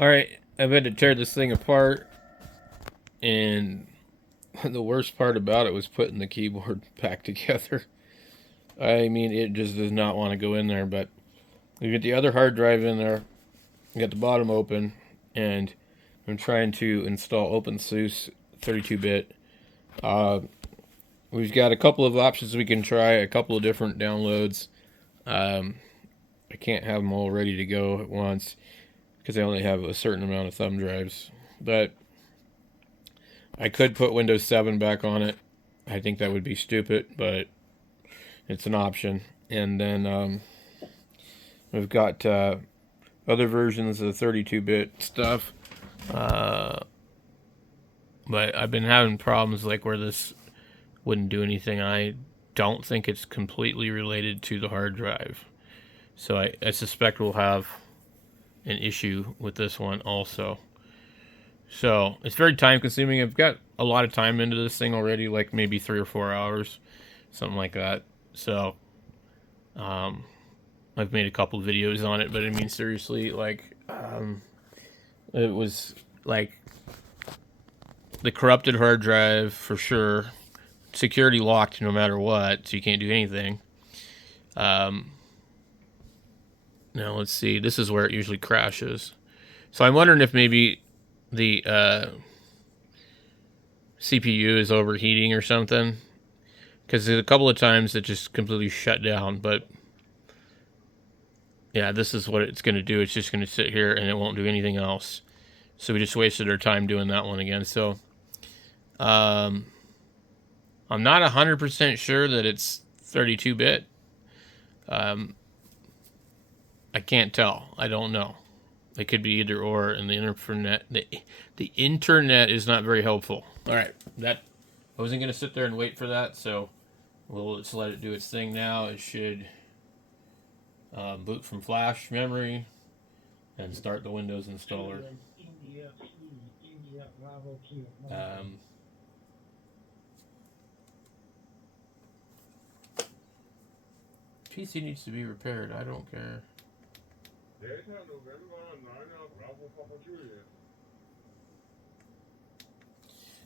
Alright, I've had to tear this thing apart, and the worst part about it was putting the keyboard back together. I mean, it just does not want to go in there, but we get the other hard drive in there, we got the bottom open, and I'm trying to install OpenSUSE 32-bit. Uh, we've got a couple of options we can try, a couple of different downloads. Um, I can't have them all ready to go at once because I only have a certain amount of thumb drives. But I could put Windows 7 back on it. I think that would be stupid, but it's an option. And then we've got other versions of the 32-bit stuff. Uh, but I've been having problems like where this wouldn't do anything. I don't think it's completely related to the hard drive. So I suspect we'll have an issue with this one also. So it's very time consuming. I've got a lot of time into this thing already, like maybe 3 or 4 hours, something like that. So I've made a couple videos on it, but I mean seriously, like it was like the corrupted hard drive for sure, security locked no matter what, so you can't do anything. Now let's see. This is where it usually crashes. So I'm wondering if maybe the CPU is overheating or something. Because a couple of times it just completely shut down. But yeah, this is what it's going to do. It's just going to sit here and it won't do anything else. So we just wasted our time doing that one again. So I'm not 100% sure that it's 32-bit. I can't tell. I don't know. It could be either or, and the internet is not very helpful. All right, that I wasn't gonna sit there and wait for that, so we'll just let it do its thing now. It should boot from flash memory and start the Windows installer. Um, PC needs to be repaired. I don't care.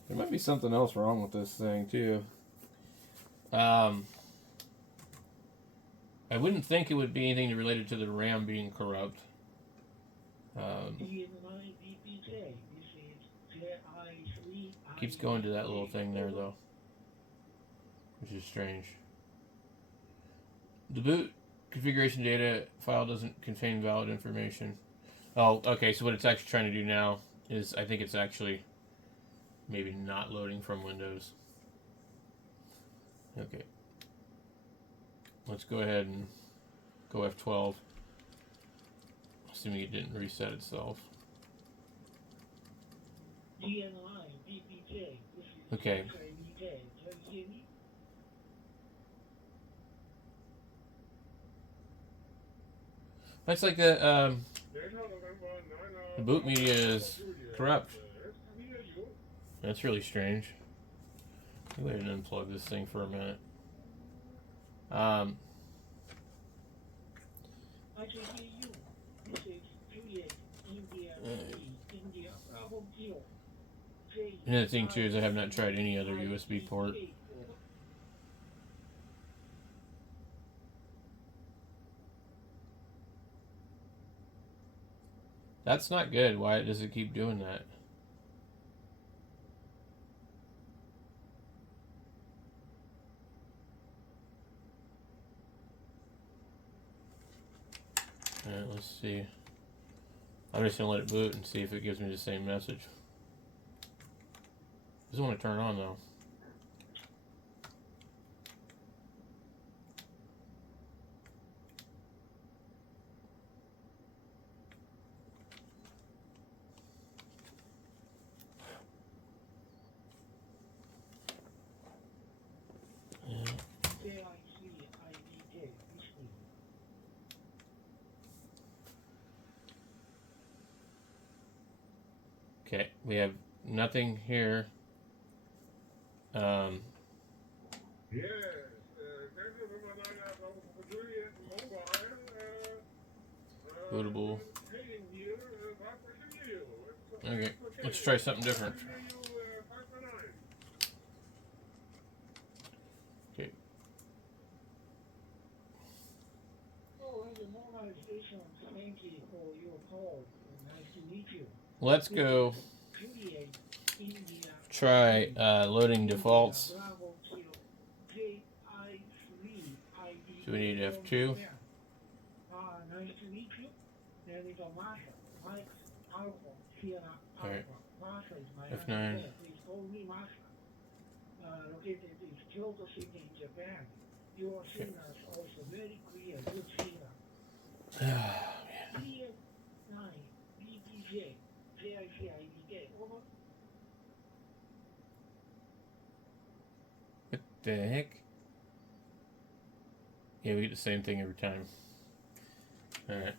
There might be something else wrong with this thing too. Um, I wouldn't think it would be anything related to the RAM being corrupt. Keeps going to that little thing there though, which is strange. The boot configuration data file doesn't contain valid information. Oh, okay, so what it's actually trying to do now is I think it's actually maybe not loading from Windows. Okay. Let's go ahead and go F12. Assuming it didn't reset itself. Okay. That's like the boot media is corrupt. That's really strange. I'll go ahead and unplug this thing for a minute. Another thing too is I have not tried any other USB port. That's not good. Why does it keep doing that? Alright, let's see. I'm just gonna let it boot and see if it gives me the same message. Doesn't want to turn on though. Okay, we have nothing here. Bootable. Okay, let's try something different. Okay. Thank you for your call. Nice to meet you. Let's go Juliet, India, try Julie, loading India, defaults. Bravo, Kilo, JI3, So we IDA need from F2. Japan. Nice to meet you. There is a Masha, Mike Alpha, Sierra Alright, Alpha. Masha is my answer F9. there. Please call me Masha. Located in Kyoto City in Japan. Your Okay. signal is also very clear. Good signal. EF9, BBJ, JICIDK. Over. What the heck? Yeah, we get the same thing every time. Alright.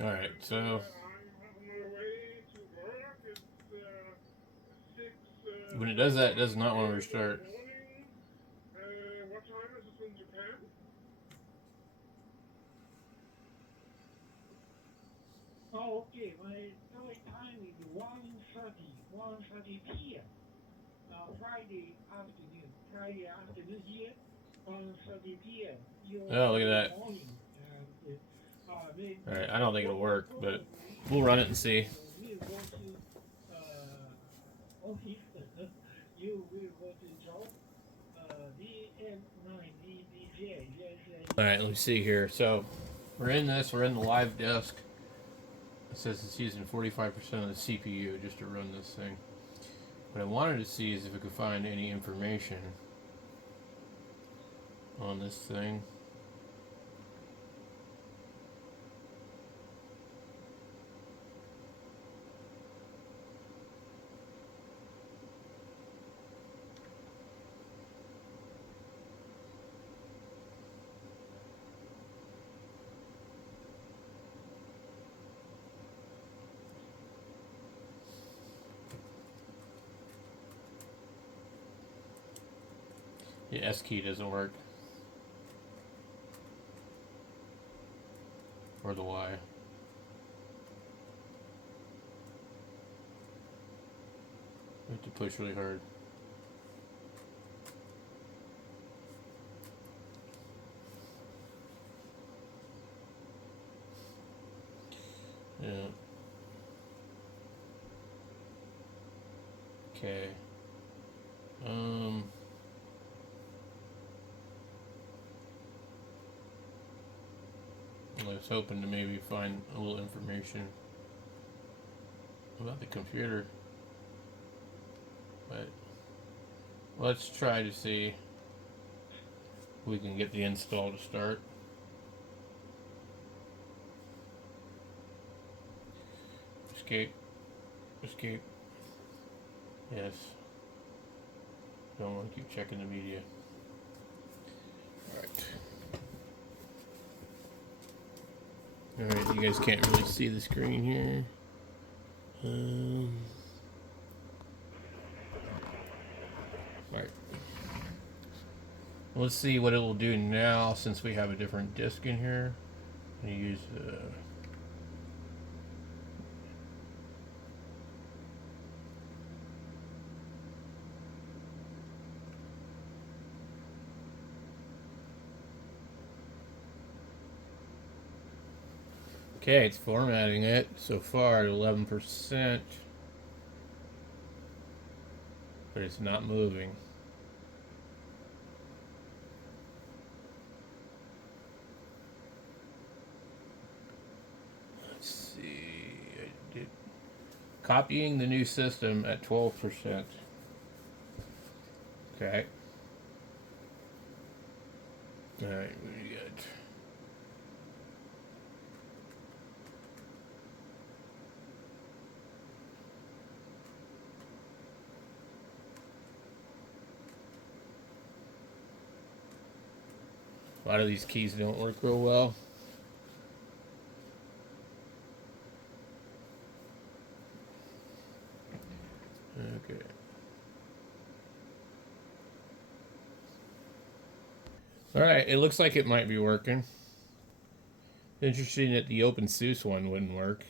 Alright, so when it does that, it does not want to restart. Oh, okay. My current time is 1:30 p.m. Friday afternoon. Friday afternoon here, 1:30 p.m. Your Oh, look at Friday that. morning. And Alright, I don't think it'll work, but probably we'll run it and see. we'll go to office. You will go to job. DN9, DBJ. Alright, let me see here. So we're in this, we're in the live desk. It says it's using 45% of the CPU just to run this thing. What I wanted to see is if we could find any information on this thing. The S key doesn't work. Or the Y. We have to push really hard. Yeah. Okay. I was hoping to maybe find a little information about the computer, but let's try to see if we can get the install to start. Escape. Escape. Yes. Don't want to keep checking the media. Alright. Alright, you guys can't really see the screen here. Alright. Let's see what it will do now since we have a different disk in here. I'm gonna use okay, it's formatting it so far at 11%, but it's not moving. Let's see. I did copying the new system at 12%. Okay. Alright, we got a lot of these keys don't work real well. Okay. Alright, it looks like it might be working. Interesting that the OpenSUSE one wouldn't work.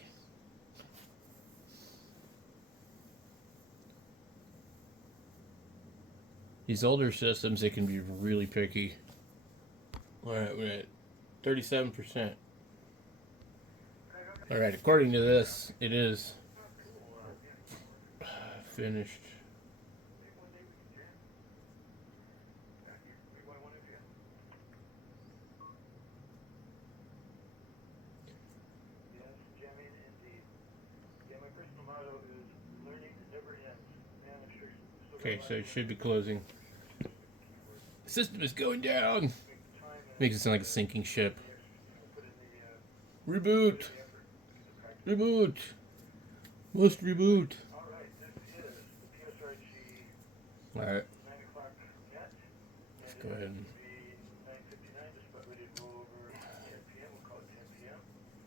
These older systems, they can be really picky. Alright, we're at 37%. Alright, according to this, it is finished. Okay, so it should be closing. The system is going down. Makes it sound like a sinking ship. Reboot. Reboot. Must reboot. Alright. Let's go ahead and...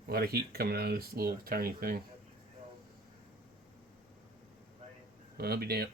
A lot of heat coming out of this little tiny thing. Well, I'll be damned.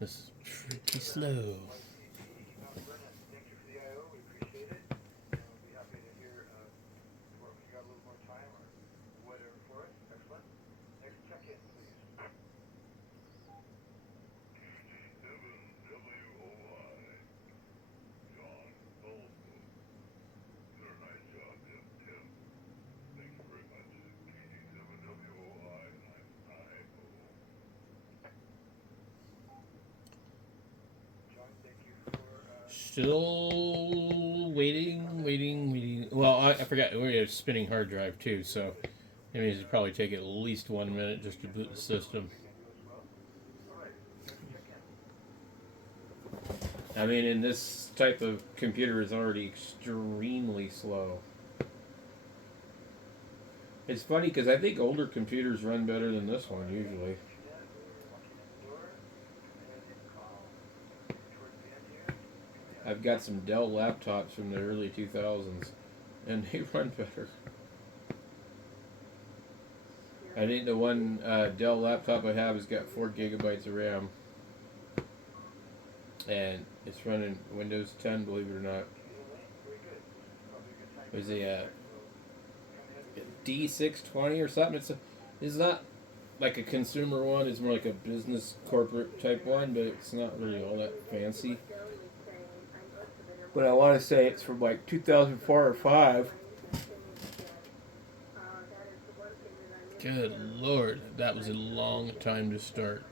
This is pretty slow. Still waiting. Well, I forgot we have a spinning hard drive too, so it means it'd probably take at least 1 minute just to boot the system. I mean, in this type of computer is already extremely slow. It's funny because I think older computers run better than this one usually. I've got some Dell laptops from the early 2000s, and they run better. I think the one Dell laptop I have has got 4 gigabytes of RAM, and it's running Windows 10, believe it or not. It was a D620 or something. It's not like a consumer one. It's more like a business corporate type one, but it's not really all that fancy. But I want to say it's from like 2004 or 5. Good Lord, that was a long time to start.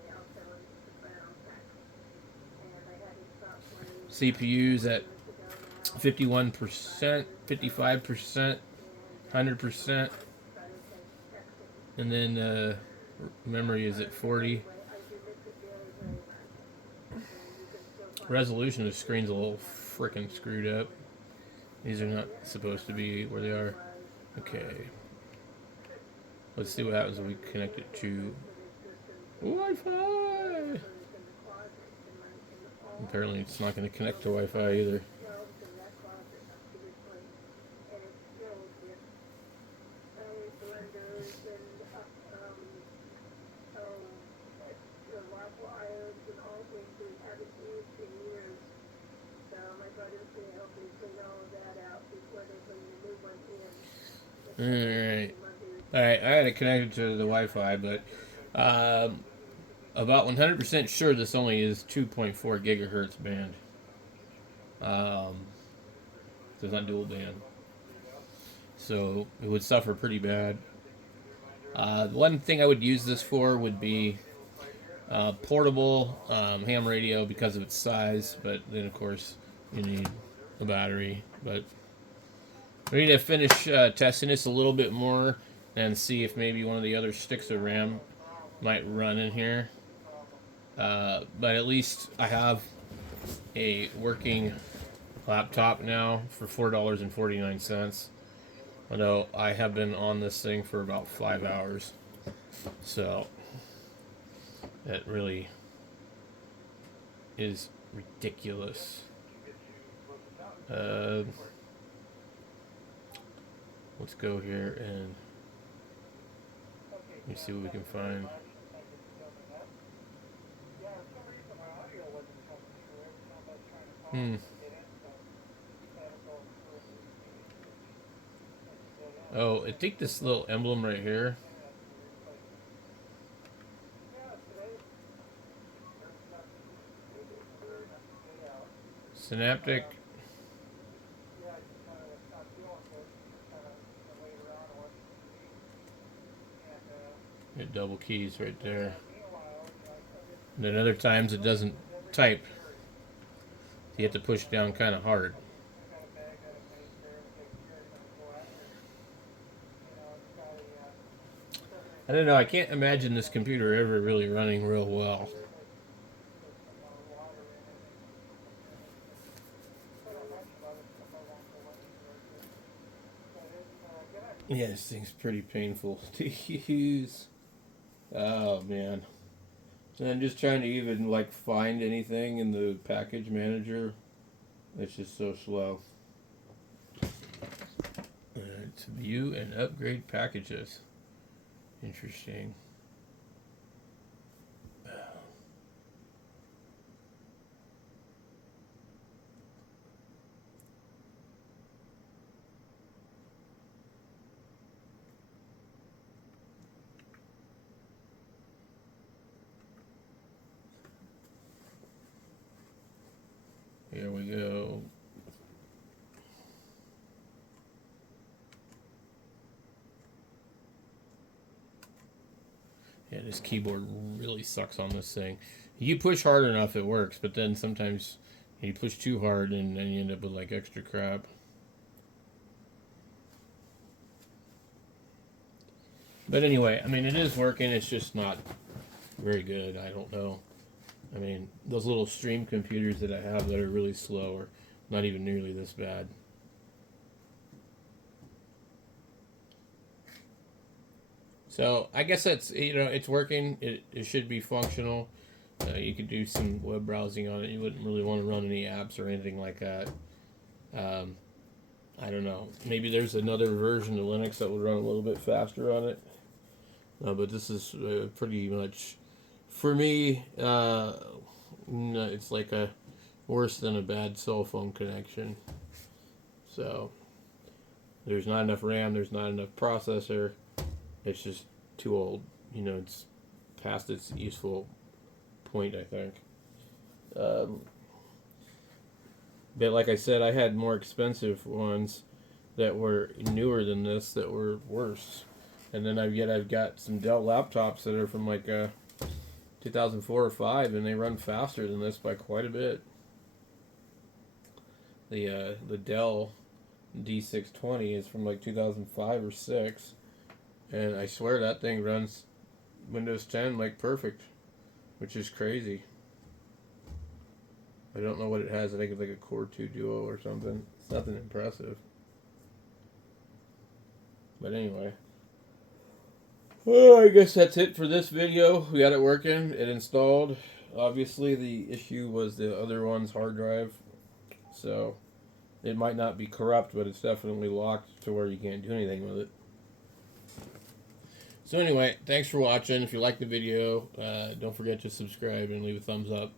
CPU's at 51%, 55%, 100%, and then memory is at 40. Resolution of the screen's a little freaking screwed up. These are not supposed to be where they are. Okay. Let's see what happens when we connect it to Wi-Fi. Apparently it's not going to connect to Wi-Fi either. Alright, I had it connected to the Wi-Fi, but about 100% sure this only is 2.4 gigahertz band. So it's not dual band. So it would suffer pretty bad. The one thing I would use this for would be portable ham radio because of its size, but then of course you need a battery. But we need to finish testing this a little bit more and see if maybe one of the other sticks of RAM might run in here. But at least I have a working laptop now for $4.49. Although I have been on this thing for about 5 hours. So that really is ridiculous. Let's go here and let me see what we can find. Oh, I think this little emblem right here. Synaptic. Get double keys right there. And then other times it doesn't type. You have to push down kind of hard. I don't know. I can't imagine this computer ever really running real well. Yeah, this thing's pretty painful to use. Oh man. And I'm just trying to even like find anything in the package manager. It's just so slow. To view and upgrade packages. Interesting. Here we go. Yeah, this keyboard really sucks on this thing. You push hard enough, it works, but then sometimes you push too hard and then you end up with like extra crap. But anyway, I mean, it is working. It's just not very good. I don't know. I mean, those little stream computers that I have that are really slow are not even nearly this bad. So I guess that's, it's working. It should be functional. You could do some web browsing on it. You wouldn't really want to run any apps or anything like that. I don't know. Maybe there's another version of Linux that would run a little bit faster on it. But this is pretty much, for me, it's like a worse than a bad cell phone connection. So there's not enough RAM. There's not enough processor. It's just too old. It's past its useful point, I think. But like I said, I had more expensive ones that were newer than this that were worse. And then I've got some Dell laptops that are from like 2004 or 5, and they run faster than this by quite a bit. The Dell D620 is from like 2005 or 6, and I swear that thing runs Windows 10 like perfect, which is crazy. I don't know what it has. I think it's like a Core 2 Duo or something. It's nothing impressive. But anyway. Well, I guess that's it for this video. We got it working. It installed. Obviously, the issue was the other one's hard drive. So, it might not be corrupt, but it's definitely locked to where you can't do anything with it. So anyway, thanks for watching. If you liked the video, don't forget to subscribe and leave a thumbs up.